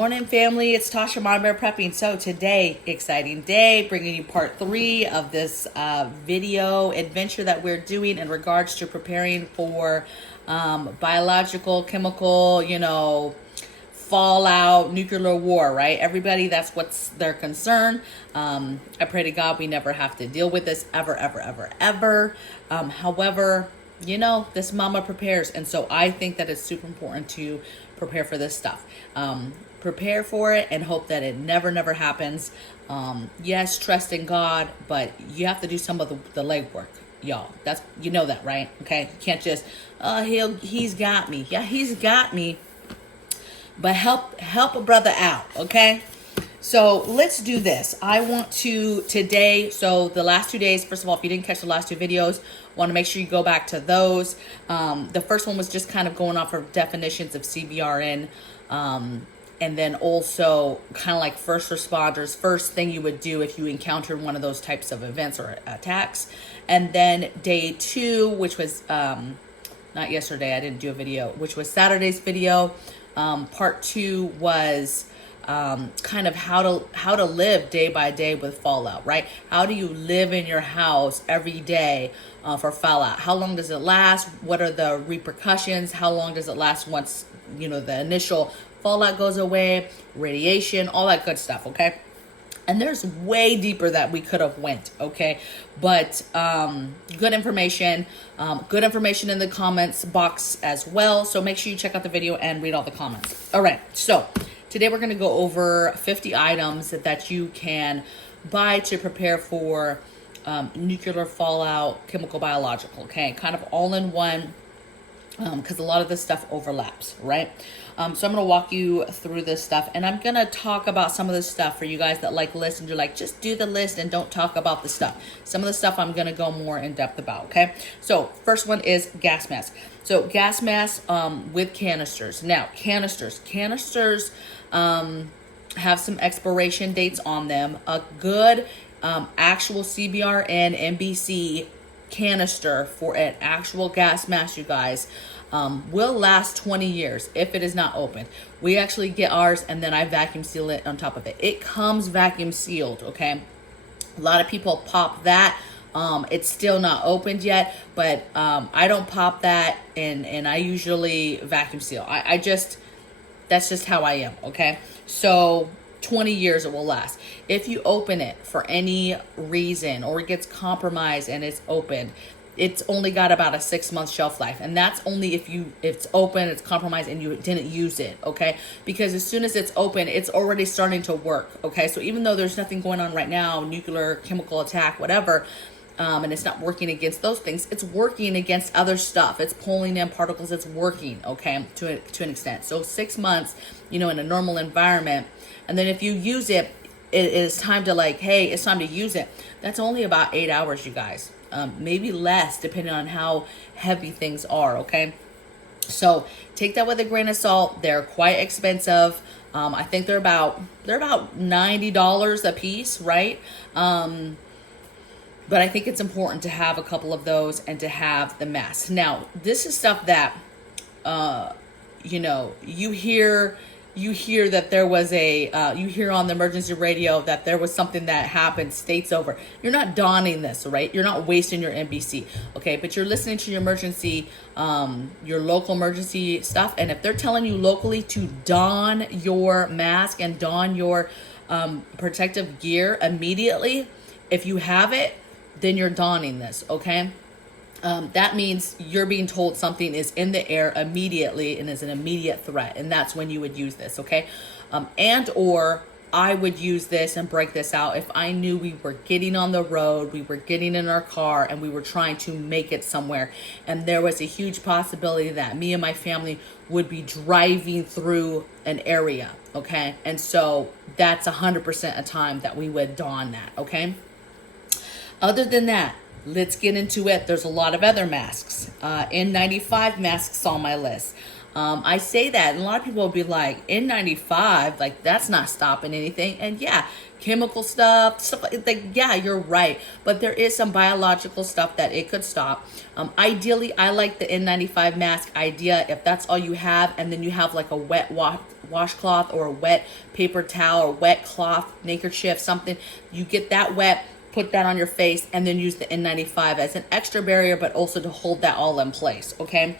morning, family. It's Tasha MAMABEAR Prepping. So today, exciting day, bringing you part 3 of this video adventure that we're doing in regards to preparing for biological, chemical, fallout, nuclear war, right? Everybody, that's what's their concern. I pray to God we never have to deal with this ever, ever, ever, ever. However, this mama prepares. And so I think that it's super important to prepare for this stuff. Prepare for it and hope that it never happens. Yes, trust in God, but you have to do some of the legwork, y'all. That's, that, right? Okay. You can't just, he's got me. Yeah, he's got me. But help a brother out, okay? So let's do this. I want to today, so the last 2 days, first of all, if you didn't catch the last 2 videos, want to make sure you go back to those. The first one was just kind of going off of definitions of CBRN, and then also kind of like first responders, first thing you would do if you encountered one of those types of events or attacks. And then day 2, which was not yesterday, I didn't do a video, which was Saturday's video. Part 2 was kind of how to live day by day with fallout, right? How do you live in your house every day for fallout? How long does it last? What are the repercussions? How long does it last once, the initial fallout goes away, radiation, all that good stuff, okay? And there's way deeper that we could have went, okay? But good information in the comments box as well. So make sure you check out the video and read all the comments. All right, so today we're gonna go over 50 items that you can buy to prepare for nuclear fallout, chemical, biological, okay? Kind of all in one, because a lot of this stuff overlaps, right? So I'm going to walk you through this stuff, and I'm going to talk about some of this stuff for you guys that like lists and you're like, just do the list and don't talk about the stuff. Some of the stuff I'm going to go more in depth about, okay? So first one is gas mask. So gas mask with canisters. Now, canisters have some expiration dates on them. A good actual CBRN NBC canister for an actual gas mask, you guys, will last 20 years if it is not opened. We actually get ours and then I vacuum seal it on top of it. It comes vacuum sealed, okay? A lot of people pop that. It's still not opened yet, but I don't pop that, and I usually vacuum seal. That's just how I am, okay? So 20 years it will last. If you open it for any reason or it gets compromised and it's opened, it's only got about a 6-month shelf life. And that's only if it's open, it's compromised, and you didn't use it, okay? Because as soon as it's open, it's already starting to work, okay? So even though there's nothing going on right now, nuclear, chemical attack, whatever, and it's not working against those things, it's working against other stuff. It's pulling in particles, it's working, okay, to an extent. So 6 months, in a normal environment, and then if you use it, it is time to hey, it's time to use it. That's only about 8 hours, you guys. Maybe less, depending on how heavy things are, okay? So take that with a grain of salt. They're quite expensive. I think they're about $90 a piece, right? But I think it's important to have a couple of those and to have the mask. Now, this is stuff that, you hear that there was you hear on the emergency radio that there was something that happened states over. You're not donning this, right? You're not wasting your NBC, okay? But you're listening to your emergency, your local emergency stuff. And if they're telling you locally to don your mask and don your protective gear immediately, if you have it, then you're donning this, okay? That means you're being told something is in the air immediately and is an immediate threat. And that's when you would use this, okay? And or I would use this and break this out if I knew we were getting on the road, we were getting in our car, and we were trying to make it somewhere. And there was a huge possibility that me and my family would be driving through an area, okay? And so that's 100% a time that we would don that, okay? Other than that, let's get into it. There's a lot of other masks. N95 masks on my list. I say that, and a lot of people will be like, N95, that's not stopping anything. And yeah, chemical stuff like yeah, you're right. But there is some biological stuff that it could stop. Ideally, I like the N95 mask idea if that's all you have, and then you have like a wet washcloth or a wet paper towel or wet cloth, neckerchief, something. You get that wet, put that on your face, and then use the N95 as an extra barrier, but also to hold that all in place, okay?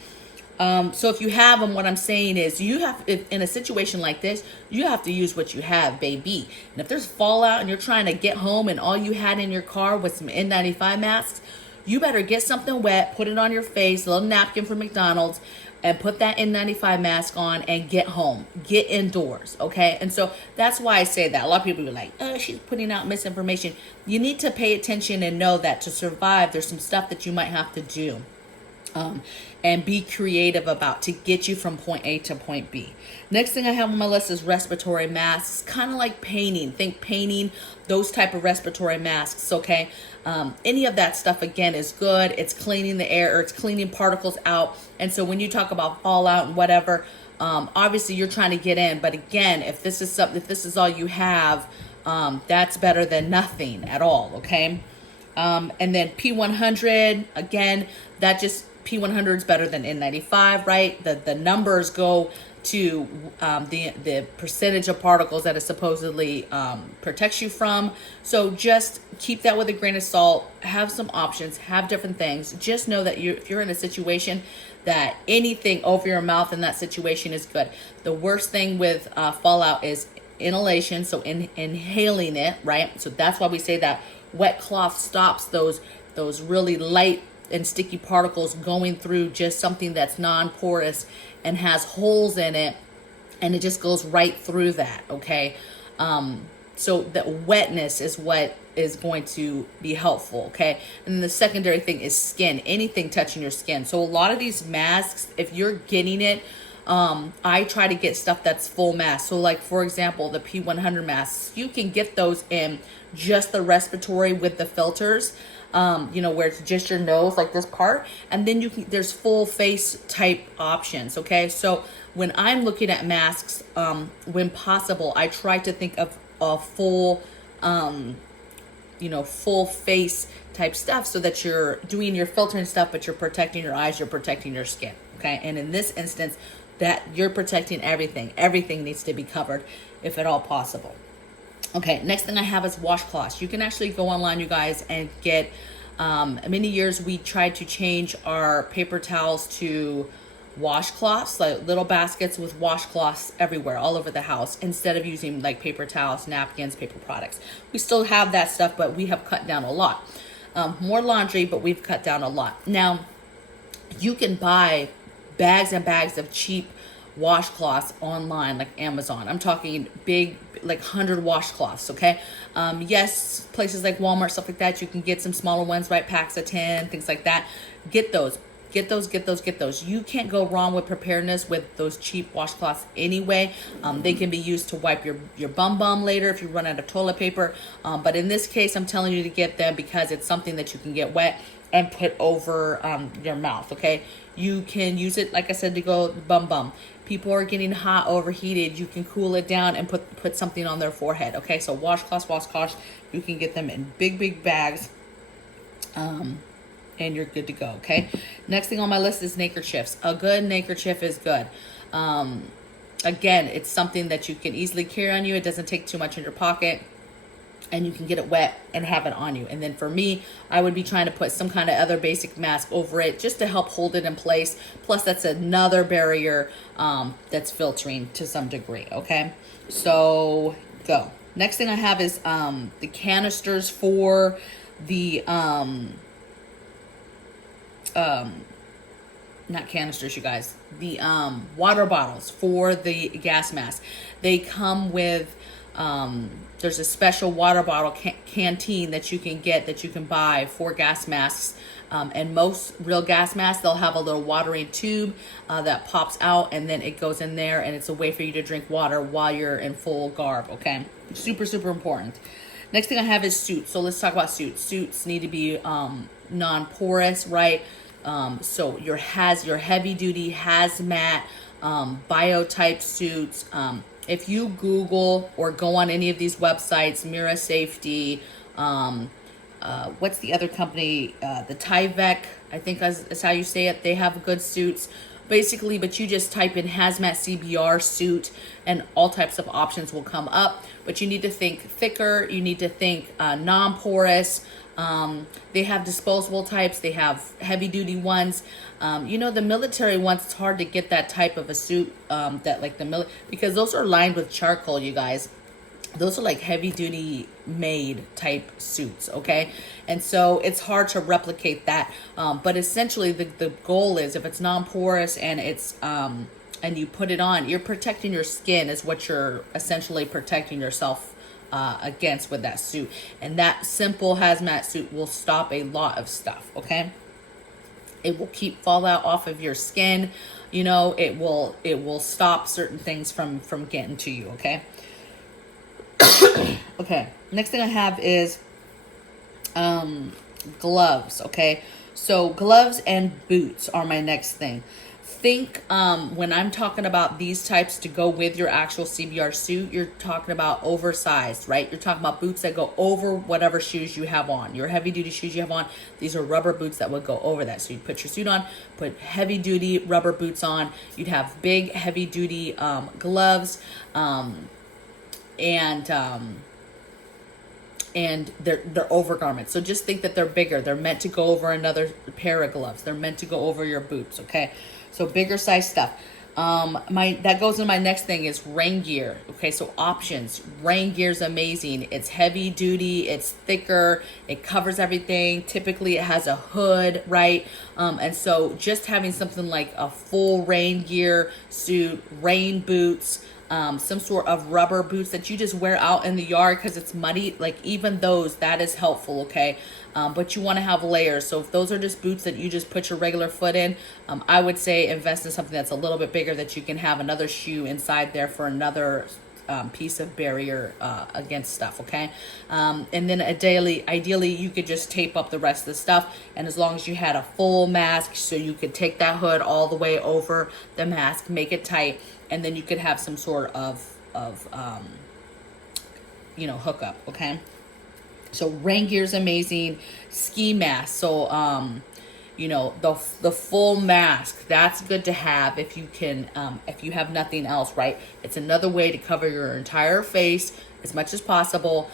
So if you have them, what I'm saying is if in a situation like this, you have to use what you have, baby. And if there's fallout and you're trying to get home and all you had in your car was some N95 masks, you better get something wet, put it on your face, a little napkin from McDonald's, and put that N95 mask on and get home, get indoors, okay? And so that's why I say that. A lot of people are like, oh, she's putting out misinformation. You need to pay attention and know that to survive, there's some stuff that you might have to do. And be creative about to get you from point A to point B. Next thing I have on my list is respiratory masks, kind of like painting. Think painting, those type of respiratory masks, okay? Any of that stuff, again, is good. It's cleaning the air, or it's cleaning particles out. And so when you talk about fallout and whatever, obviously you're trying to get in. But again, if this is all you have, that's better than nothing at all, okay? And then P100, again, P100 is better than N95, right? The numbers go to the percentage of particles that it supposedly protects you from. So just keep that with a grain of salt. Have some options, have different things. Just know that if you're in a situation that anything over your mouth in that situation is good. The worst thing with fallout is inhalation, so inhaling it, right? So that's why we say that wet cloth stops those really light and sticky particles going through just something that's non-porous and has holes in it, and it just goes right through that, okay? So the wetness is what is going to be helpful, okay? And then the secondary thing is skin, anything touching your skin. So a lot of these masks, if you're getting it, I try to get stuff that's full mask. So like, for example, the P100 masks, you can get those in just the respiratory with the filters, where it's just your nose, like this part, and then there's full face type options, okay? So when I'm looking at masks, when possible, I try to think of a full, full face type stuff, so that you're doing your filtering stuff, but you're protecting your eyes, you're protecting your skin, okay? And in this instance, that you're protecting everything. Everything needs to be covered if at all possible. Okay, next thing I have is washcloths. You can actually go online, you guys, and get, many years we tried to change our paper towels to washcloths, like little baskets with washcloths everywhere, all over the house, instead of using like paper towels, napkins, paper products. We still have that stuff, but we have cut down a lot. More laundry, but we've cut down a lot. Now, you can buy bags and bags of cheap washcloths online, like Amazon. I'm talking big, like 100 washcloths, okay? Yes, places like Walmart, stuff like that, you can get some smaller ones, right? Packs of 10, things like that. Get those. Get those. You can't go wrong with Preparedness with those cheap washcloths anyway. They can be used to wipe your bum later if you run out of toilet paper. But in this case, I'm telling you to get them because it's something that you can get wet and put over your mouth, okay? You can use it, like I said, to go bum. People are getting hot, overheated. You can cool it down and put something on their forehead, okay? So washcloths, you can get them in big bags. And you're good to go, okay? Next thing on my list is neckerchiefs. A good neckerchief is good. Again, it's something that you can easily carry on you. It doesn't take too much in your pocket, and you can get it wet and have it on you. And then for me, I would be trying to put some kind of other basic mask over it just to help hold it in place. Plus, that's another barrier that's filtering to some degree, okay? So, go. Next thing I have is the canisters for the... not canisters, you guys, the water bottles for the gas mask. They come with there's a special water bottle canteen that you can get, that you can buy for gas masks, and most real gas masks, they'll have a little watering tube that pops out, and then it goes in there, and it's a way for you to drink water while you're in full garb, okay? Super important. Next thing I have is suits. So let's talk about suits. Suits need to be non-porous, right? So your heavy duty hazmat, bio-type suits. If you Google or go on any of these websites, Mira Safety, what's the other company? The Tyvek, I think is how you say it. They have good suits. basically, but you just type in hazmat CBR suit and all types of options will come up. But you need to think thicker, you need to think non-porous. They have disposable types, they have heavy duty ones. You know, the military ones, it's hard to get that type of a suit that like because those are lined with charcoal, you guys. Those are like heavy duty made type suits, okay? And so it's hard to replicate that. But essentially the goal is, if it's non-porous and it's and you put it on, you're protecting your skin is what you're essentially protecting yourself against with that suit. And that simple hazmat suit will stop a lot of stuff, okay? It will keep fallout off of your skin. You know, it will stop certain things from getting to you, okay? Okay, next thing I have is gloves, okay? So gloves and boots are my next thing. Think when I'm talking about these types to go with your actual CBR suit, you're talking about oversized, right? You're talking about boots that go over whatever shoes you have on. Your heavy duty shoes you have on, these are rubber boots that would go over that. So you'd put your suit on, put heavy duty rubber boots on. You'd have big heavy duty gloves and they're overgarments. So just think that they're bigger. They're meant to go over another pair of gloves. They're meant to go over your boots, okay? So bigger size stuff. That goes in my next thing is rain gear. Okay, so options. Rain gear is amazing. It's heavy duty, it's thicker, it covers everything. Typically it has a hood, right? And so just having something like a full rain gear suit, rain boots, some sort of rubber boots that you just wear out in the yard because it's muddy, like even those, that is helpful, okay? But you want to have layers. So if those are just boots that you just put your regular foot in, I would say invest in something that's a little bit bigger that you can have another shoe inside there for another piece of barrier against stuff, okay? And then ideally you could just tape up the rest of the stuff, and as long as you had a full mask, so you could take that hood all the way over the mask, make it tight, and then you could have some sort of you know, hookup, okay? So rain gear is amazing. Ski mask, so you know, the full mask, that's good to have if you can, if you have nothing else, right? It's another way to cover your entire face as much as possible.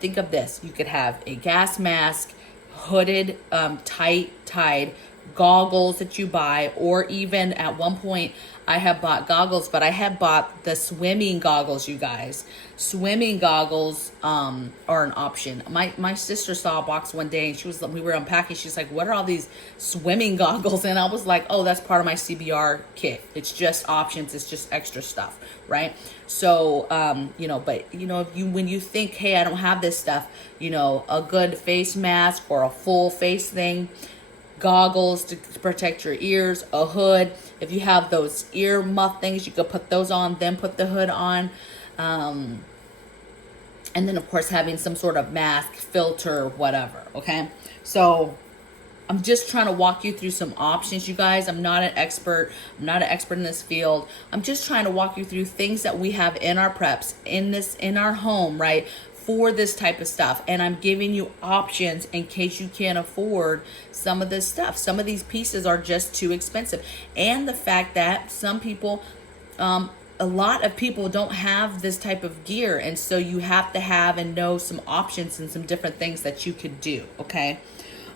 Think of this: you could have a gas mask, hooded, tied goggles that you buy, or even at one point I have bought goggles, but I had bought the swimming goggles, you guys. Swimming goggles are an option. My sister saw a box one day and we were unpacking. She's like, what are all these swimming goggles? And I was like, oh, that's part of my CBR kit. It's just options. It's just extra stuff, right? So, you know, but you know, when you think, hey, I don't have this stuff, you know, a good face mask or a full face thing, goggles to protect your ears, a hood. If you have those ear muff things, you could put those on, then put the hood on. And then of course having some sort of mask, filter, whatever, okay? So I'm just trying to walk you through some options, you guys. I'm not an expert. I'm not an expert in this field. I'm just trying to walk you through things that we have in our preps, in our home, right? For this type of stuff, and I'm giving you options in case you can't afford some of this stuff. Some of these pieces are just too expensive, and the fact that some people, a lot of people don't have this type of gear, and so you have to have and know some options and some different things that you could do, okay?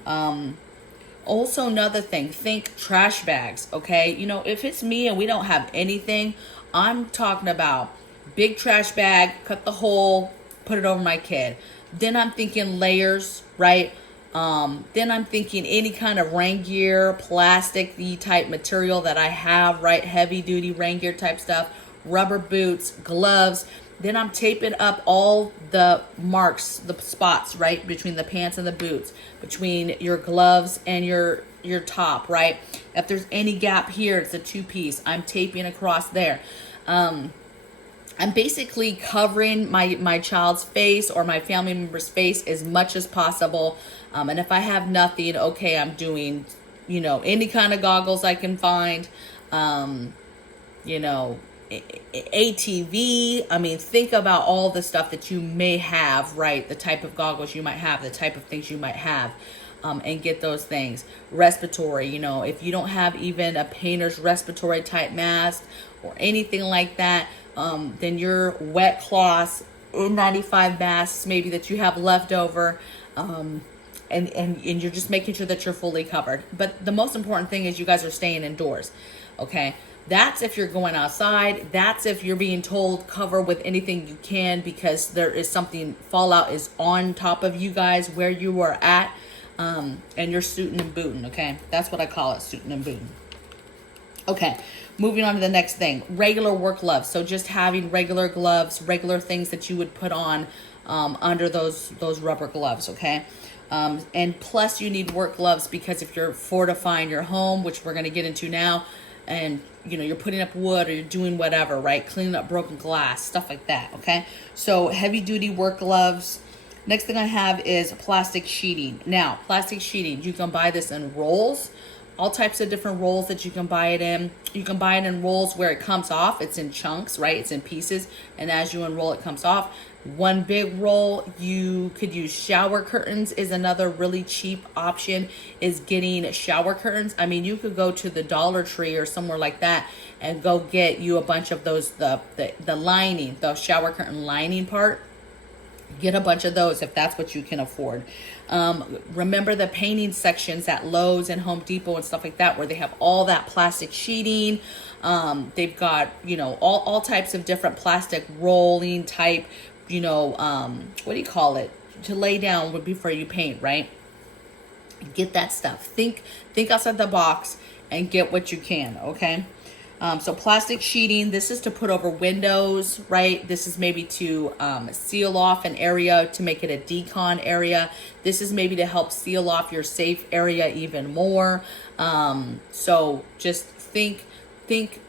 Also, another thing, think trash bags, okay? You know, if it's me and we don't have anything, I'm talking about big trash bag, cut the hole, put it over my kid. Then I'm thinking layers, right? Then I'm thinking any kind of rain gear, plastic-y type material that I have, right? Heavy duty rain gear type stuff, rubber boots, gloves. Then I'm taping up all the marks, the spots, right? Between the pants and the boots, between your gloves and your top, right? If there's any gap here, it's a two-piece. I'm taping across there. I'm basically covering my child's face or my family member's face as much as possible. And if I have nothing, okay, I'm doing, you know, any kind of goggles I can find, you know, ATV. I mean, think about all the stuff that you may have, right? The type of goggles you might have, the type of things you might have, and get those things. Respiratory, you know, if you don't have even a painter's respiratory type mask or anything like that, then your wet cloths, N95 masks maybe that you have left over, and you're just making sure that you're fully covered. But the most important thing is you guys are staying indoors, okay? That's if you're going outside. That's if you're being told cover with anything you can, because there is something, fallout is on top of you guys where you are at, and you're suiting and booting, okay? That's what I call it, suiting and booting. Okay, moving on to the next thing, regular work gloves. So just having regular gloves, regular things that you would put on under those rubber gloves, okay? And plus you need work gloves because if you're fortifying your home, which we're going to get into now, and you know, you're putting up wood or you're doing whatever, right? Cleaning up broken glass, stuff like that, okay? So heavy duty work gloves. Next thing I have is plastic sheeting. Now, plastic sheeting, you can buy this in rolls, all types of different rolls that you can buy it in. You can buy it in rolls where it comes off. It's in chunks, right? It's in pieces. And as you unroll, it comes off. One big roll, you could use shower curtains is another really cheap option, is getting shower curtains. I mean, you could go to the Dollar Tree or somewhere like that and go get you a bunch of those, the lining, the shower curtain lining part. Get a bunch of those if that's what you can afford. Remember the painting sections at Lowe's and Home Depot and stuff like that, where they have all that plastic sheeting. They've got, you know, all types of different plastic rolling type, you know, what do you call it? To lay down before you paint, right? Get that stuff. Think outside the box and get what you can, okay? So plastic sheeting, this is to put over windows, right? This is maybe to seal off an area to make it a decon area. This is maybe to help seal off your safe area even more. So just think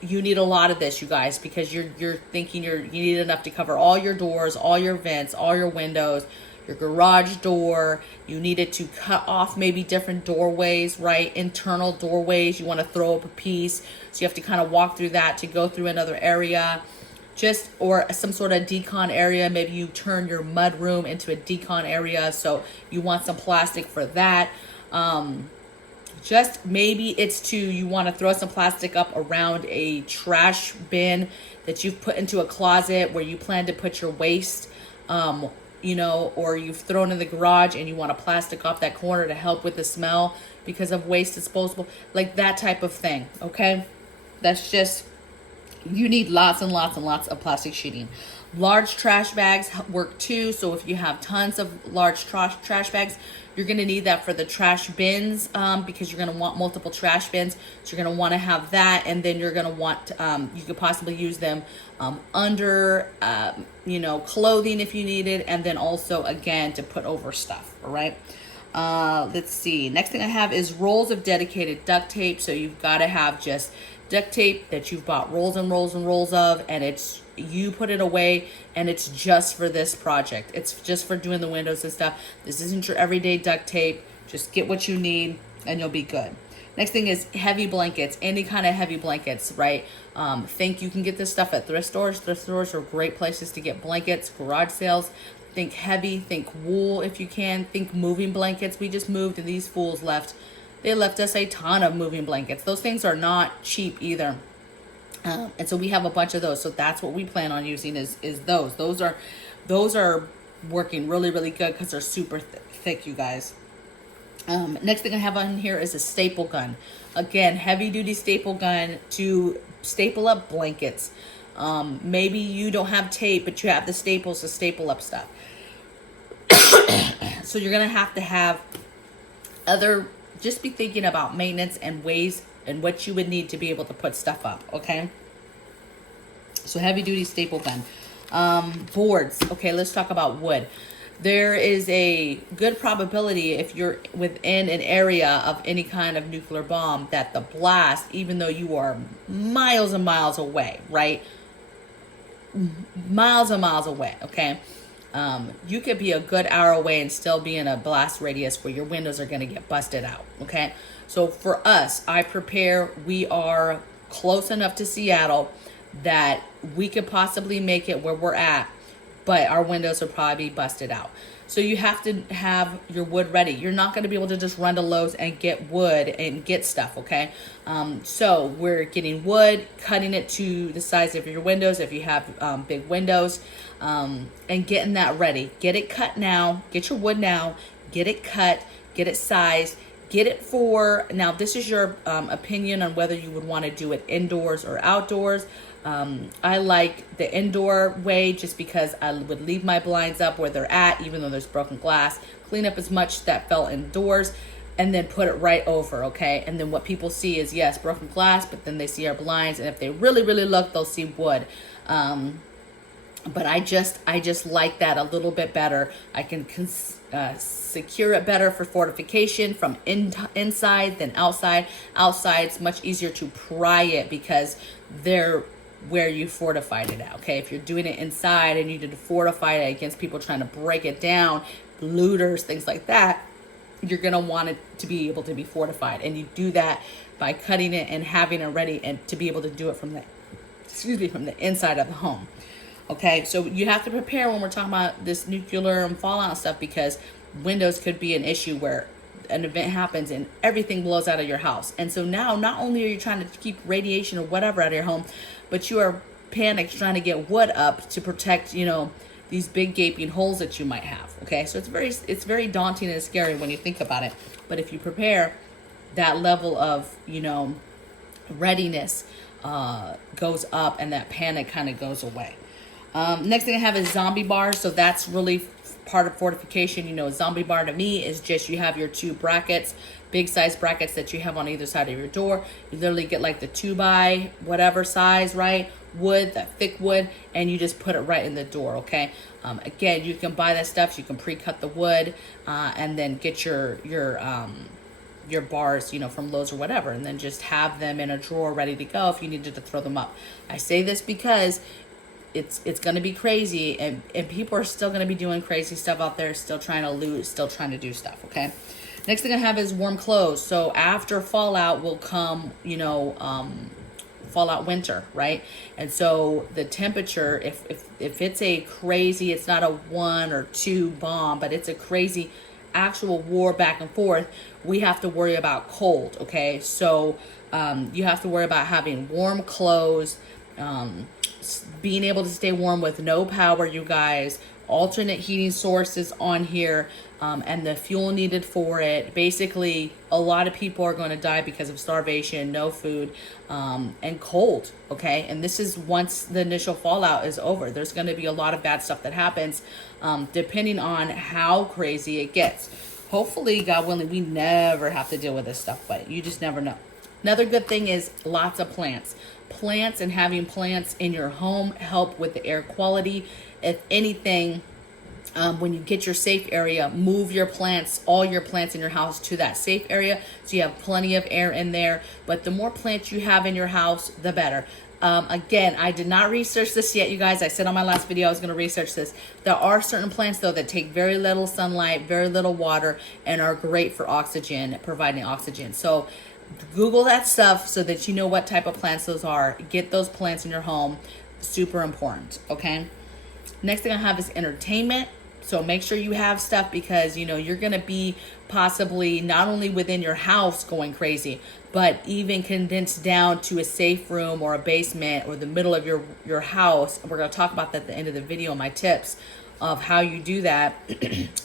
you need a lot of this, you guys, because you're thinking you need enough to cover all your doors, all your vents, all your windows, your garage door. You needed to cut off maybe different doorways, right? Internal doorways, you want to throw up a piece, so you have to kind of walk through that to go through another area, or some sort of decon area. Maybe you turn your mud room into a decon area, so you want some plastic for that. Just maybe it's you want to throw some plastic up around a trash bin that you've put into a closet where you plan to put your waste, you know, or you've thrown in the garage and you want to plastic off that corner to help with the smell because of waste disposable, like that type of thing, okay? That's just, you need lots and lots and lots of plastic sheeting. Large trash bags work too, so if you have tons of large trash bags, you're going to need that for the trash bins, because you're going to want multiple trash bins. So you're going to want to have that, and then you're going to want, you could possibly use them under, you know, clothing if you need it, and then also, again, to put over stuff, all right? Let's see. Next thing I have is rolls of dedicated duct tape. So you've got to have just duct tape that you've bought rolls and rolls and rolls of, and you put it away, and it's just for this project. It's just for doing the windows and stuff. This isn't your everyday duct tape. Just get what you need and you'll be good. Next thing is heavy blankets, any kind of heavy blankets, right? Think you can get this stuff at thrift stores. Thrift stores are great places to get blankets, garage sales. Think heavy, think wool if you can. Think moving blankets. We just moved and these fools left. They left us a ton of moving blankets. Those things are not cheap either. And so we have a bunch of those. So that's what we plan on using is those. Those are working really, really good because they're super thick, you guys. Next thing I have on here is a staple gun. Again, heavy duty staple gun to staple up blankets. Maybe you don't have tape, but you have the staples to staple up stuff. So you're going to have just be thinking about maintenance and ways and what you would need to be able to put stuff up, okay? So heavy duty staple gun. Boards. Okay, let's talk about wood. There is a good probability if you're within an area of any kind of nuclear bomb that the blast, even though you are miles and miles away, right? Miles and miles away, okay? You could be a good hour away and still be in a blast radius where your windows are going to get busted out, okay? So for us, we are close enough to Seattle that we could possibly make it where we're at, but our windows will probably be busted out. So you have to have your wood ready. You're not going to be able to just run to Lowe's and get wood and get stuff, okay? So we're getting wood, cutting it to the size of your windows if you have big windows, and getting that ready. Get it cut now. Get your wood now. Get it cut. Get it sized. Get it for, now this is your opinion on whether you would want to do it indoors or outdoors. I like the indoor way just because I would leave my blinds up where they're at, even though there's broken glass, clean up as much that fell indoors, and then put it right over, okay? And then what people see is, yes, broken glass, but then they see our blinds, and if they really, really look, they'll see wood. But I just like that a little bit better. I can secure it better for fortification from inside than outside. Outside, it's much easier to pry it because they're where you fortified it at, okay? If you're doing it inside and you need to fortify it against people trying to break it down, looters, things like that, you're gonna want it to be able to be fortified. And you do that by cutting it and having it ready and to be able to do it from the inside of the home. Okay, so you have to prepare when we're talking about this nuclear and fallout stuff, because windows could be an issue where an event happens and everything blows out of your house. And so now not only are you trying to keep radiation or whatever out of your home, but you are panicked trying to get wood up to protect, you know, these big gaping holes that you might have. Okay, so it's very daunting and scary when you think about it. But if you prepare, that level of, you know, readiness goes up and that panic kind of goes away. Next thing I have is zombie bars. So that's really part of fortification. You know, a zombie bar to me is just you have your two brackets, big size brackets that you have on either side of your door. You literally get like the 2x whatever size, right? Wood, that thick wood, and you just put it right in the door, okay? Again, you can buy that stuff. So you can pre-cut the wood and then get your bars, you know, from Lowe's or whatever, and then just have them in a drawer ready to go if you needed to throw them up. I say this because it's going to be crazy, and people are still going to be doing crazy stuff out there, still trying to loot, still trying to do stuff, okay? Next thing I have is warm clothes. So after fallout will come, you know, fallout winter, right? And so the temperature, if it's a crazy, it's not a 1 or 2 bomb, but it's a crazy actual war back and forth, we have to worry about cold, okay? So you have to worry about having warm clothes, being able to stay warm with no power, you guys, alternate heating sources on here, and the fuel needed for it. Basically, a lot of people are going to die because of starvation, no food, and cold, okay? And this is once the initial fallout is over. There's going to be a lot of bad stuff that happens, depending on how crazy it gets. Hopefully, God willing, we never have to deal with this stuff, but you just never know. Another good thing is lots of plants. Plants and having plants in your home help with the air quality. If anything, when you get your safe area, move your plants, all your plants in your house to that safe area so you have plenty of air in there. But the more plants you have in your house, the better. Again, I did not research this yet, you guys. I said on my last video I was going to research this. There are certain plants, though, that take very little sunlight, very little water, and are great for oxygen, providing oxygen. So Google that stuff so that you know what type of plants those are. Get those plants in your home. Super important, okay? Next thing I have is entertainment. So make sure you have stuff, because, you know, you're going to be possibly not only within your house going crazy, but even condensed down to a safe room or a basement or the middle of your house. We're going to talk about that at the end of the video, my tips of how you do that.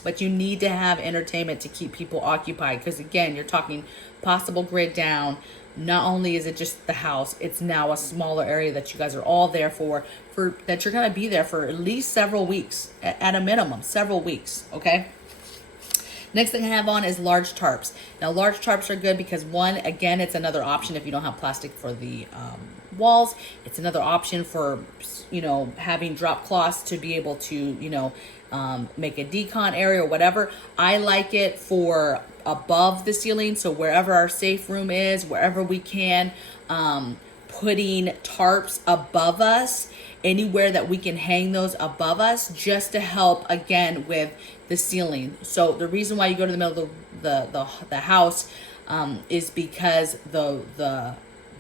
But you need to have entertainment to keep people occupied, because again, you're talking possible grid down. Not only is it just the house, it's now a smaller area that you guys are all there for that you're going to be there for at least several weeks, at a minimum, several weeks, okay? Next thing I have on is large tarps. Now, large tarps are good because, one, again, it's another option if you don't have plastic for the walls. It's another option for, you know, having drop cloths to be able to, you know, make a decon area or whatever. I like it for above the ceiling, so wherever our safe room is, wherever we can, putting tarps above us, anywhere that we can hang those above us, just to help again with the ceiling. So the reason why you go to the middle of the house is because the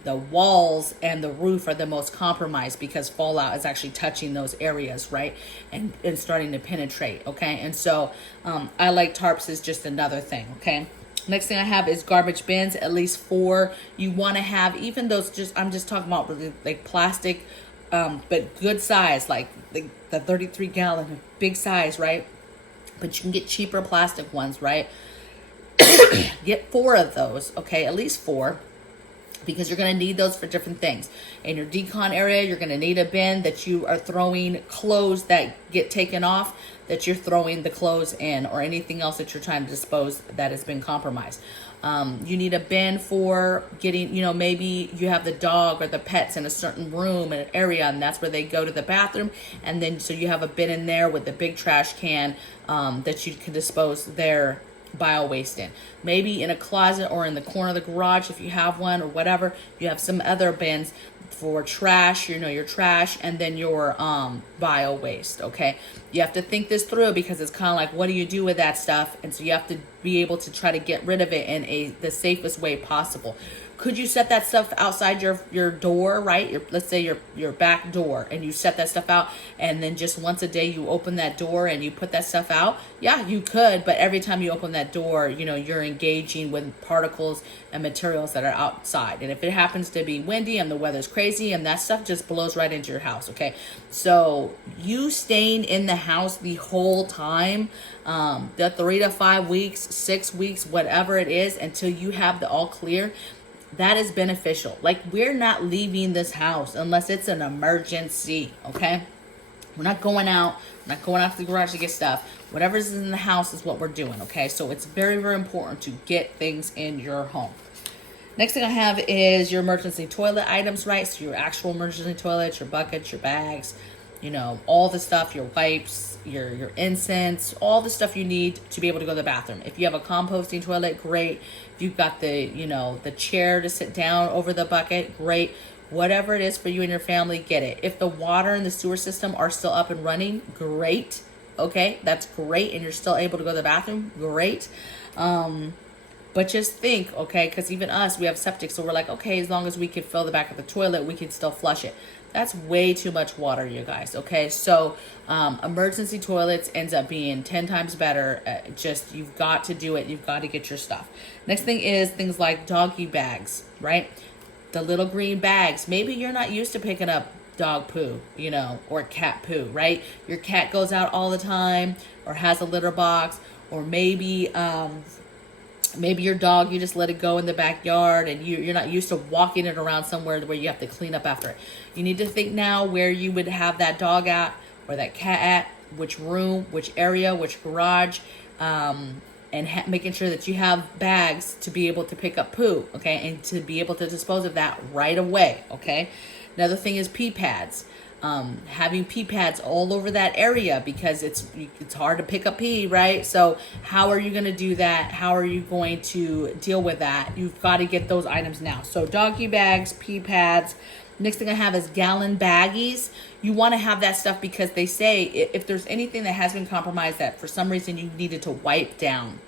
the walls and the roof are the most compromised because fallout is actually touching those areas, right? And starting to penetrate, okay? And so I like tarps is just another thing, okay? Next thing I have is garbage bins, at least 4. You want to have, even those, I'm just talking about really like plastic, but good size, like the 33 gallon, big size, right? But you can get cheaper plastic ones, right? Get 4 of those, okay? At least 4. Because you're going to need those for different things. In your decon area, you're going to need a bin that you are throwing clothes that get taken off, that you're throwing the clothes in, or anything else that you're trying to dispose that has been compromised. You need a bin for getting, maybe you have the dog or the pets in a certain room, in an area, and that's where they go to the bathroom. And then, so you have a bin in there with the big trash can that you can dispose their bio waste in. Maybe in a closet or in the corner of the garage, if you have one or whatever, you have some other bins for trash, your trash, and then your bio waste, okay? You have to think this through because it's kind of like, what do you do with that stuff? And so you have to be able to try to get rid of it in the safest way possible. Could you set that stuff outside your door, right? Let's say your back door, and you set that stuff out, and then just once a day you open that door and you put that stuff out? Yeah, you could, but every time you open that door, you're engaging with particles and materials that are outside. And if it happens to be windy and the weather's crazy, and that stuff just blows right into your house, okay? So you staying in the house the whole time, the 3 to 5 weeks, 6 weeks, whatever it is, until you have the all clear, that is beneficial. Like, we're not leaving this house unless it's an emergency, okay? We're not going out. We're not going out to the garage to get stuff. Whatever's in the house is what we're doing, okay? So it's very, very important to get things in your home. Next thing I have is your emergency toilet items, right? So your actual emergency toilets, your buckets, your bags, all the stuff, your wipes, your incense, all the stuff you need to be able to go to the bathroom. If you have a composting toilet, great. If you've got the chair to sit down over the bucket, great. Whatever it is for you and your family, get it. If the water and the sewer system are still up and running, great. Okay, that's great. And you're still able to go to the bathroom, great. But just think, okay, because even us, we have septic, so we're like, okay, as long as we can fill the back of the toilet, we can still flush it. That's way too much water, you guys, okay? So emergency toilets ends up being 10 times better. You've got to do it. You've got to get your stuff. Next thing is things like doggy bags, right? The little green bags. Maybe you're not used to picking up dog poo, or cat poo, right? Your cat goes out all the time or has a litter box, or maybe your dog, you just let it go in the backyard and you're not used to walking it around somewhere where you have to clean up after it. You need to think now where you would have that dog at or that cat at, which room, which area, which garage, and making sure that you have bags to be able to pick up poo, okay, and to be able to dispose of that right away, okay? Another thing is pee pads. Having pee pads all over that area because it's hard to pick up pee, right? So how are you going to do that? How are you going to deal with that? You've got to get those items now. So doggy bags, pee pads. Next thing I have is gallon baggies. You want to have that stuff because they say if there's anything that has been compromised that for some reason you needed to wipe down,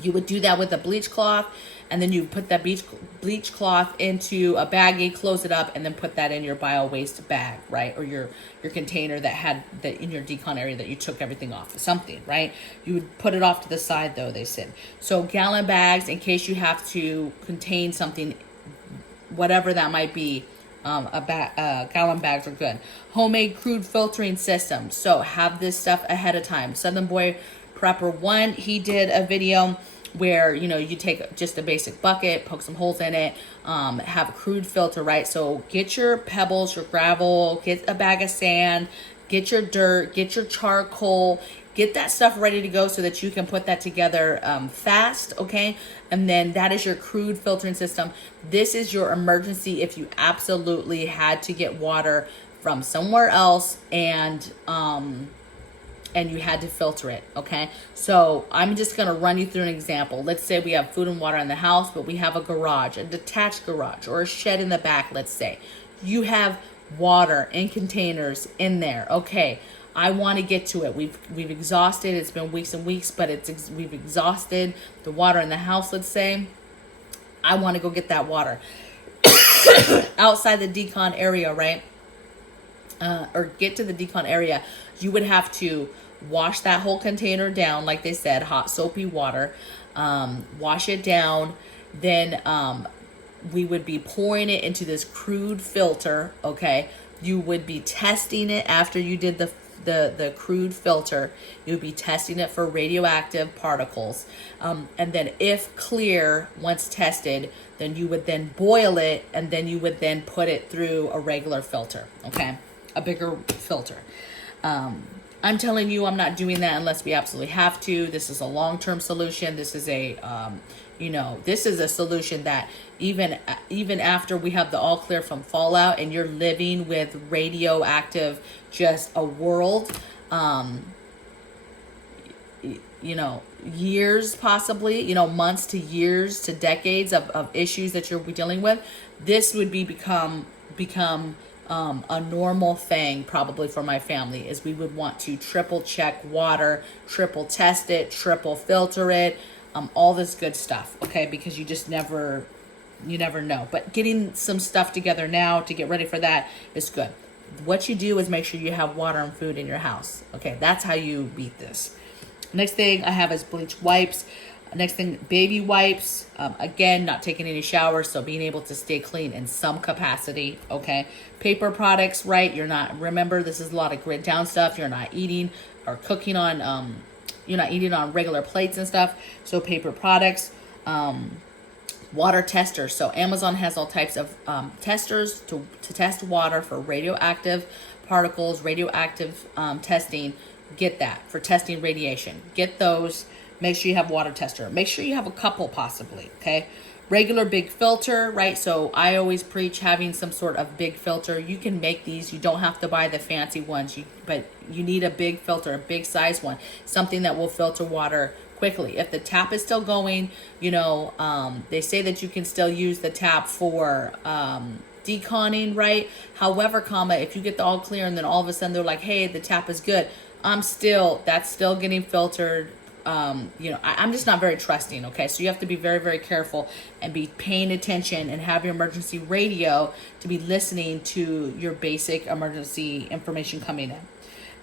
you would do that with a bleach cloth, and then you put that bleach cloth into a baggie, close it up, and then put that in your bio waste bag, right? Or your container that had in your decon area that you took everything off, something, right? You would put it off to the side though, they said. So gallon bags in case you have to contain something, whatever that might be. Gallon bags are good. Homemade crude filtering system. So have this stuff ahead of time. Southern Boy Prepper 1, he did a video where you take just a basic bucket, poke some holes in it, have a crude filter, right? So get your pebbles, your gravel, get a bag of sand, get your dirt, get your charcoal, get that stuff ready to go so that you can put that together fast, okay? And then that is your crude filtering system. This is your emergency if you absolutely had to get water from somewhere else and you had to filter it, okay? So I'm just gonna run you through an example. Let's say we have food and water in the house, but we have a garage, a detached garage, or a shed in the back, let's say. You have water in containers in there, okay? I want to get to it. We've exhausted. It's been weeks and weeks, but we've exhausted the water in the house, let's say. I want to go get that water. outside the decon area, right? Or get to the decon area, you would have to wash that whole container down, like they said, hot soapy water, wash it down. Then we would be pouring it into this crude filter. Okay, you would be testing it after you did the crude filter. You would be testing it for radioactive particles, and then if clear, once tested, then you would then boil it, and then you would then put it through a regular filter. Okay, a bigger filter. I'm telling you, I'm not doing that unless we absolutely have to. This is a long-term solution. This is a, this is a solution that even after we have the all clear from fallout and you're living with radioactive, just a world, years possibly, months to years to decades of issues that you'll be dealing with, this would become a normal thing probably for my family. Is we would want to triple check water, triple test it, triple filter it, all this good stuff, okay? Because you never know. But getting some stuff together now to get ready for that is good. What you do is make sure you have water and food in your house, okay? That's how you beat this. Next thing I have is bleach wipes. Next thing, baby wipes. Again, not taking any showers, so being able to stay clean in some capacity, okay? Paper products, right? Remember, this is a lot of grit down stuff. You're not eating or cooking on, you're not eating on regular plates and stuff. So paper products, water testers. So Amazon has all types of testers to test water for radioactive particles, radioactive testing. Get that for testing radiation. Get those. Make sure you have water tester. Make sure you have a couple possibly, okay? Regular big filter, right? So I always preach having some sort of big filter. You can make these. You don't have to buy the fancy ones, but you need a big filter, a big size one, something that will filter water quickly. If the tap is still going, they say that you can still use the tap for deconning, right? However, if you get the all clear and then all of a sudden they're like, hey, the tap is good, that's still getting filtered. I'm just not very trusting, okay? So you have to be very, very careful and be paying attention and have your emergency radio to be listening to your basic emergency information coming in.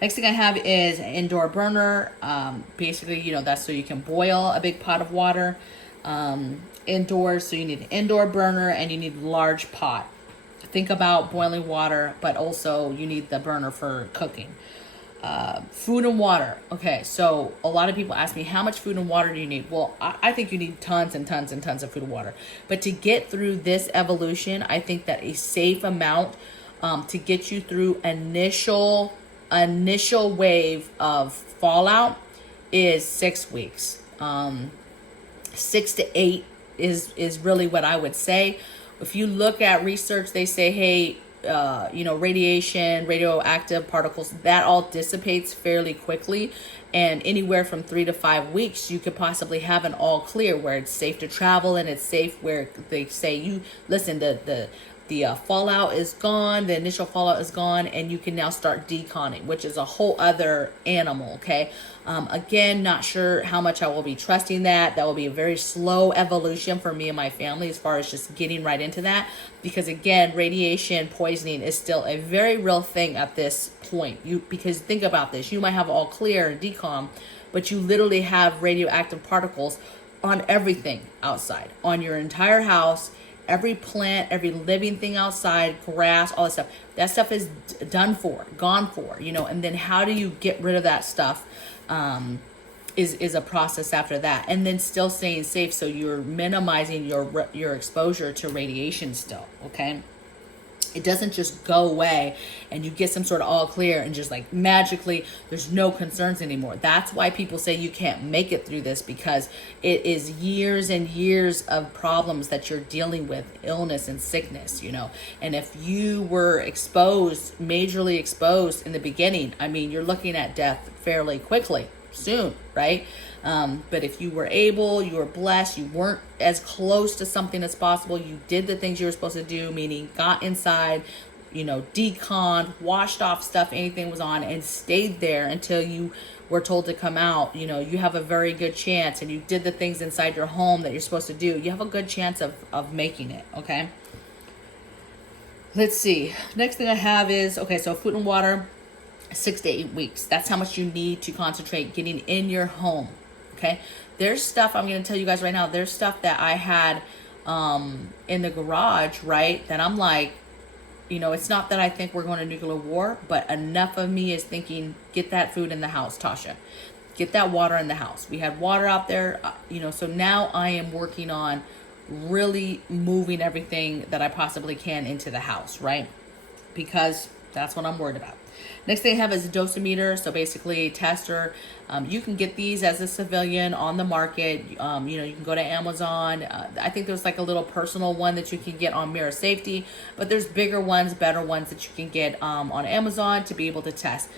Next thing I have is an indoor burner. Basically, that's so you can boil a big pot of water indoors. So you need an indoor burner and you need a large pot. Think about boiling water, but also you need the burner for cooking. Food and water. Okay, so a lot of people ask me, how much food and water do you need? Well, I think you need tons and tons and tons of food and water. But to get through this evolution, I think that a safe amount to get you through initial wave of fallout is 6 weeks. 6 to 8 is really what I would say. If you look at research, they say, hey, radiation, radioactive particles, that all dissipates fairly quickly. And anywhere from 3 to 5 weeks, you could possibly have an all clear where it's safe to travel and it's safe where they say the fallout is gone, the initial fallout is gone, and you can now start deconning, which is a whole other animal, okay? Again, not sure how much I will be trusting that. That will be a very slow evolution for me and my family as far as just getting right into that. Because again, radiation poisoning is still a very real thing at this point. Because think about this, you might have all clear and decom, but you literally have radioactive particles on everything outside, on your entire house, every plant, every living thing outside, grass, all that stuff. That stuff is gone for, and then how do you get rid of that stuff is a process after that. And then still staying safe, so you're minimizing your exposure to radiation still, okay? It doesn't just go away and you get some sort of all clear and just like magically there's no concerns anymore. That's why people say you can't make it through this, because it is years and years of problems that you're dealing with, illness and sickness, And if you were majorly exposed in the beginning, you're looking at death fairly quickly, soon, right? But if you were blessed, you weren't as close to something as possible, you did the things you were supposed to do, meaning got inside, deconned, washed off stuff, anything was on, and stayed there until you were told to come out, you have a very good chance, and you did the things inside your home that you're supposed to do, you have a good chance of making it, okay? Let's see. Next thing I have is, okay, so food and water, 6 to 8 weeks. That's how much you need to concentrate getting in your home. Okay. There's stuff I'm going to tell you guys right now. There's stuff that I had in the garage, right? That I'm like, you know, it's not that I think we're going to nuclear war, but enough of me is thinking, get that food in the house, Tasha. Get that water in the house. We had water out there, you know, so now I am working on really moving everything that I possibly can into the house, right? Because that's what I'm worried about. Next thing I have is a dosimeter. So basically tester. You can get these as a civilian on the market. You know, you can go to Amazon. I think there's like a little personal one that you can get on Mirror Safety, but there's bigger ones, better ones that you can get on Amazon to be able to test.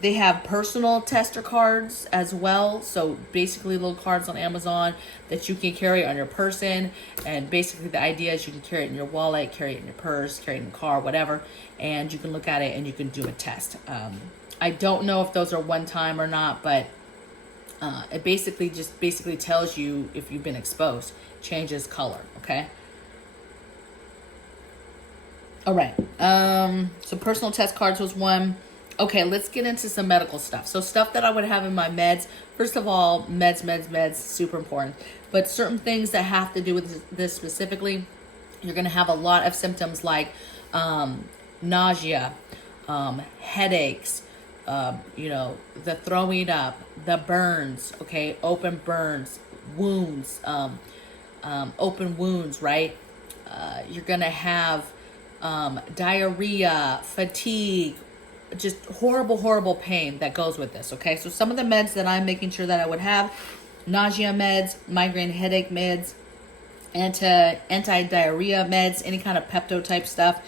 They have personal tester cards as well. So basically little cards on Amazon that you can carry on your person. And basically the idea is you can carry it in your wallet, carry it in your purse, carry it in the car, whatever. And you can look at it and you can do a test. I don't know if those are one time or not, but it basically tells you if you've been exposed, changes color. Okay. All right. So personal test cards was one. Okay, let's get into some medical stuff. So stuff that I would have in my meds. First of all, meds, super important. But certain things that have to do with this specifically, you're going to have a lot of symptoms like nausea, headaches, you know, the throwing up, the burns, okay, open burns, wounds, open wounds, right? You're going to have diarrhea, fatigue, just horrible pain that goes with this. Okay, so some of the meds that I'm making sure that I would have: nausea meds, migraine headache meds, anti-diarrhea meds, any kind of pepto type stuff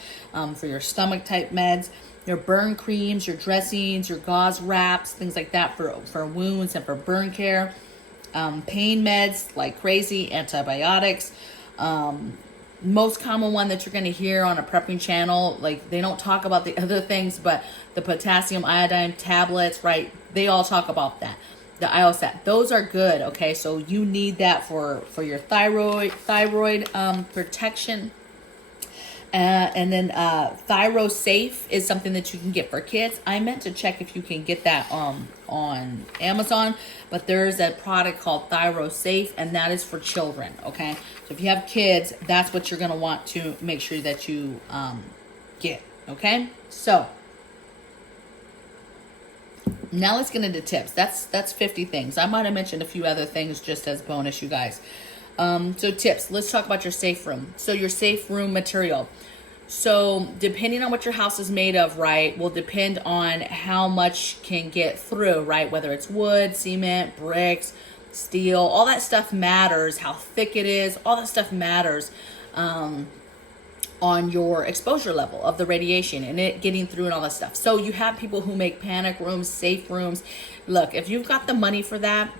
for your stomach type meds, your burn creams, your dressings, your gauze wraps, things like that for wounds and for burn care, pain meds like crazy, antibiotics. Most common one that you're going to hear on a prepping channel, like they don't talk about the other things, but the potassium iodine tablets, right? They all talk about that. The iostat, those are good. Okay, so you need that for your thyroid protection. And then ThyroSafe is something that you can get for kids. I meant to check if you can get that on Amazon, but there's a product called ThyroSafe, and that is for children. Okay, so if you have kids, that's what you're gonna want to make sure that you get. Okay, so now let's get into tips. That's 50 things. I might have mentioned a few other things just as bonus, you guys. So tips, let's talk about your safe room. So your safe room material. So depending on what your house is made of, right, will depend on how much can get through, right? Whether it's wood, cement, bricks, steel, all that stuff matters. How thick it is, all that stuff matters on your exposure level of the radiation and it getting through and all that stuff. So you have people who make panic rooms, safe rooms. Look, if you've got the money for that,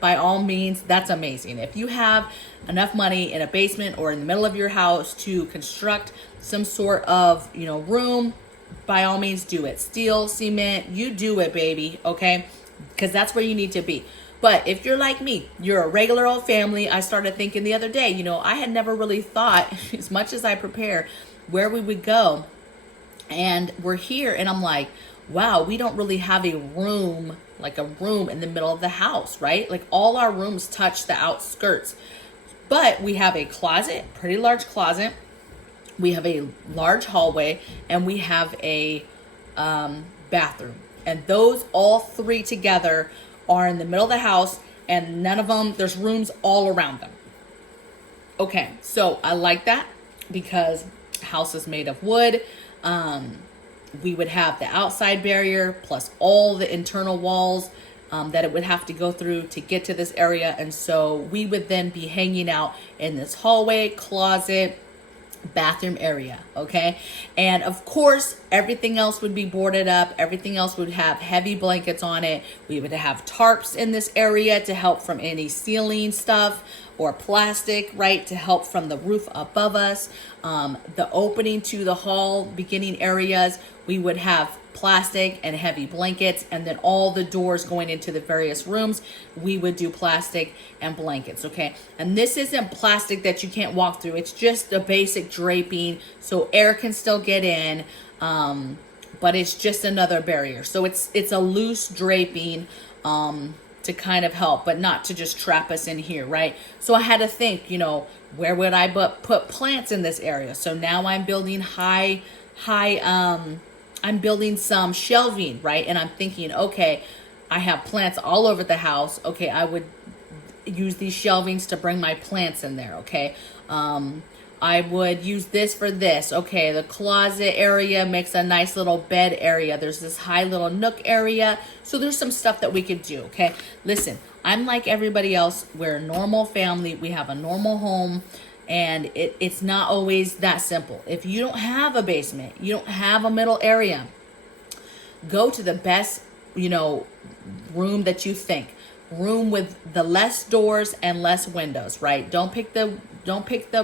by all means, that's amazing. If you have enough money in a basement or in the middle of your house to construct some sort of, you know, room, by all means do it. Steel, cement, you do it, baby, okay? Because that's where you need to be. But if you're like me, you're a regular old family, I started thinking the other day, you know, I had never really thought, as much as I prepare, where we would go. And we're here, and I'm like, wow, we don't really have a room, like a room in the middle of the house, right? Like all our rooms touch the outskirts. But we have a closet, pretty large closet. We have a large hallway, and we have a bathroom. And those all three together are in the middle of the house, and none of them, there's rooms all around them. Okay, so I like that because house is made of wood. We would have the outside barrier plus all the internal walls that it would have to go through to get to this area. And so we would then be hanging out in this hallway, closet, bathroom area, okay? And of course, everything else would be boarded up. Everything else would have heavy blankets on it. We would have tarps in this area to help from any ceiling stuff or plastic, right, to help from the roof above us. The opening to the hall beginning areas, we would have plastic and heavy blankets, and then all the doors going into the various rooms, we would do plastic and blankets, okay? And this isn't plastic that you can't walk through. It's just a basic draping so air can still get in, but it's just another barrier. So it's a loose draping to kind of help, but not to just trap us in here, right? So I had to think, you know, where would I put plants in this area? So now I'm building I'm building some shelving, right? And I'm thinking, okay, I have plants all over the house. Okay, I would use these shelvings to bring my plants in there, okay? I would use this for this. Okay, the closet area makes a nice little bed area. There's this high little nook area. So there's some stuff that we could do, okay? Listen, I'm like everybody else. We're a normal family. We have a normal home. And it's not always that simple. If you don't have a basement, you don't have a middle area, go to the best, you know, room that you think. Room with the less doors and less windows, right? Don't pick the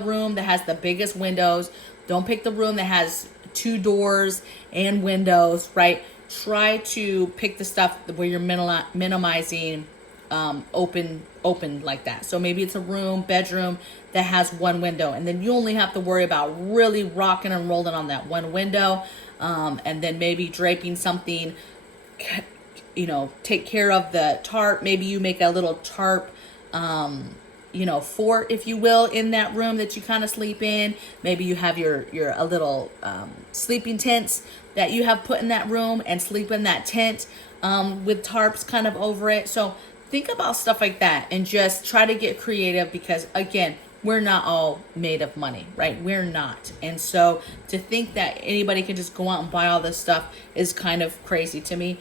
room that has the biggest windows. Don't pick the room that has 2 doors and windows, right? Try to pick the stuff where you're minimizing open like that. So maybe it's a bedroom that has 1 window, and then you only have to worry about really rocking and rolling on that 1 window, and then maybe draping something, you know, take care of the tarp. Maybe you make a little tarp, you know, fort, if you will, in that room that you kind of sleep in. Maybe you have a little sleeping tents that you have put in that room and sleep in that tent with tarps kind of over it. So think about stuff like that and just try to get creative, because again, we're not all made of money, right? We're not. And so to think that anybody can just go out and buy all this stuff is kind of crazy to me.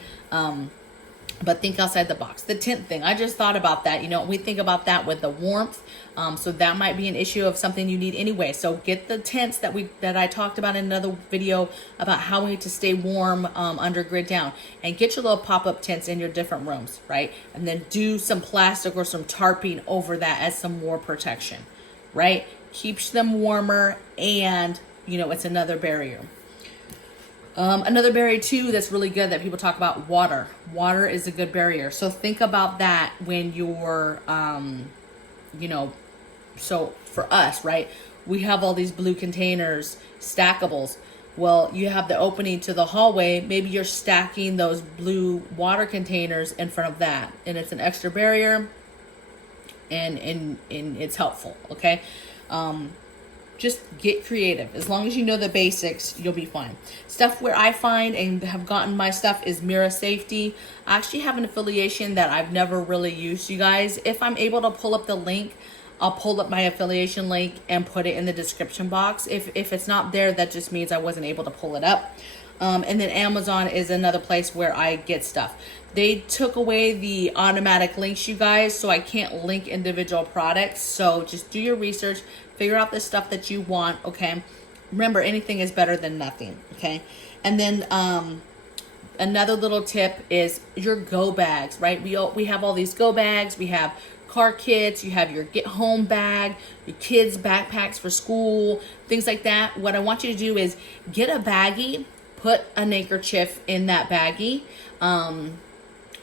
But think outside the box. The tent thing, I just thought about that. You know, we think about that with the warmth. So that might be an issue of something you need anyway. So get the tents that I talked about in another video about how we need to stay warm under grid down, and get your little pop-up tents in your different rooms, right? And then do some plastic or some tarping over that as some more protection, right? Keeps them warmer, and you know, it's another barrier. Another barrier too that's really good that people talk about, water. Water is a good barrier. So think about that when you're, you know, so for us, right, we have all these blue containers, stackables. Well, you have the opening to the hallway. Maybe you're stacking those blue water containers in front of that, and it's an extra barrier, and it's helpful, okay? Just get creative. As long as you know the basics, you'll be fine. Stuff where I find and have gotten my stuff is mirror safety. I actually have an affiliation that I've never really used, you guys. If I'm able to pull up the link, I'll pull up my affiliation link and put it in the description box. If it's not there, that just means I wasn't able to pull it up. And then Amazon is another place where I get stuff. They took away the automatic links, you guys, so I can't link individual products. So just do your research, figure out the stuff that you want, okay? Remember, anything is better than nothing, okay? And then another little tip is your go bags, right? We have all these go bags. We have car kits. You have your get home bag, your kids' backpacks for school, things like that. What I want you to do is get a baggie, put a handkerchief in that baggie,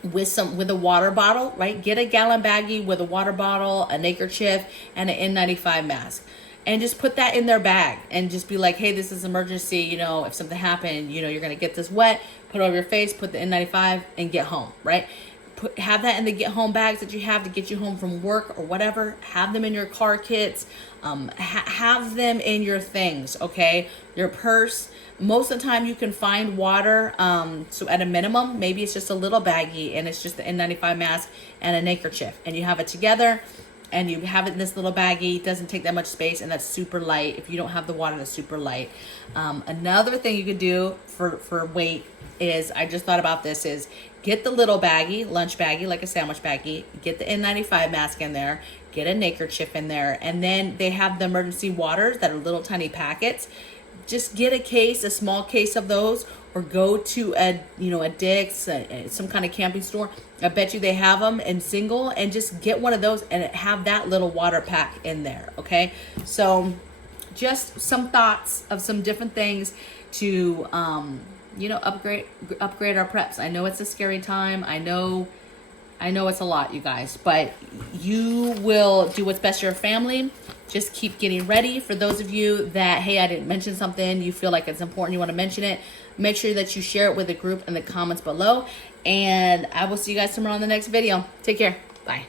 with a water bottle, right? Get a gallon baggie with a water bottle, a handkerchief, and an N95 mask. And just put that in their bag and just be like, hey, this is emergency. You know, if something happened, you know, you're going to get this wet, put it over your face, put the N95 and get home, right? Have that in the get home bags that you have to get you home from work or whatever. Have them in your car kits. Have them in your things, okay? Your purse. Most of the time you can find water. So at a minimum, maybe it's just a little baggie and it's just the N95 mask and a handkerchief. And you have it together and you have it in this little baggie. It doesn't take that much space and that's super light. If you don't have the water, that's super light. Another thing you could do for weight is, I just thought about this, is get the little baggie, lunch baggie, like a sandwich baggie, get the N95 mask in there, get a handkerchief in there, and then they have the emergency waters that are little tiny packets. Just get a small case of those, or go to a Dick's, some kind of camping store. I bet you they have them in single, and just get one of those and have that little water pack in there, okay? So just some thoughts of some different things to you know, upgrade our preps. I know it's a scary time. I know it's a lot, you guys, but you will do what's best for your family. Just keep getting ready. For those of you that, hey, I didn't mention something, you feel like it's important, you want to mention it, make sure that you share it with the group in the comments below. And I will see you guys tomorrow on the next video. Take care. Bye.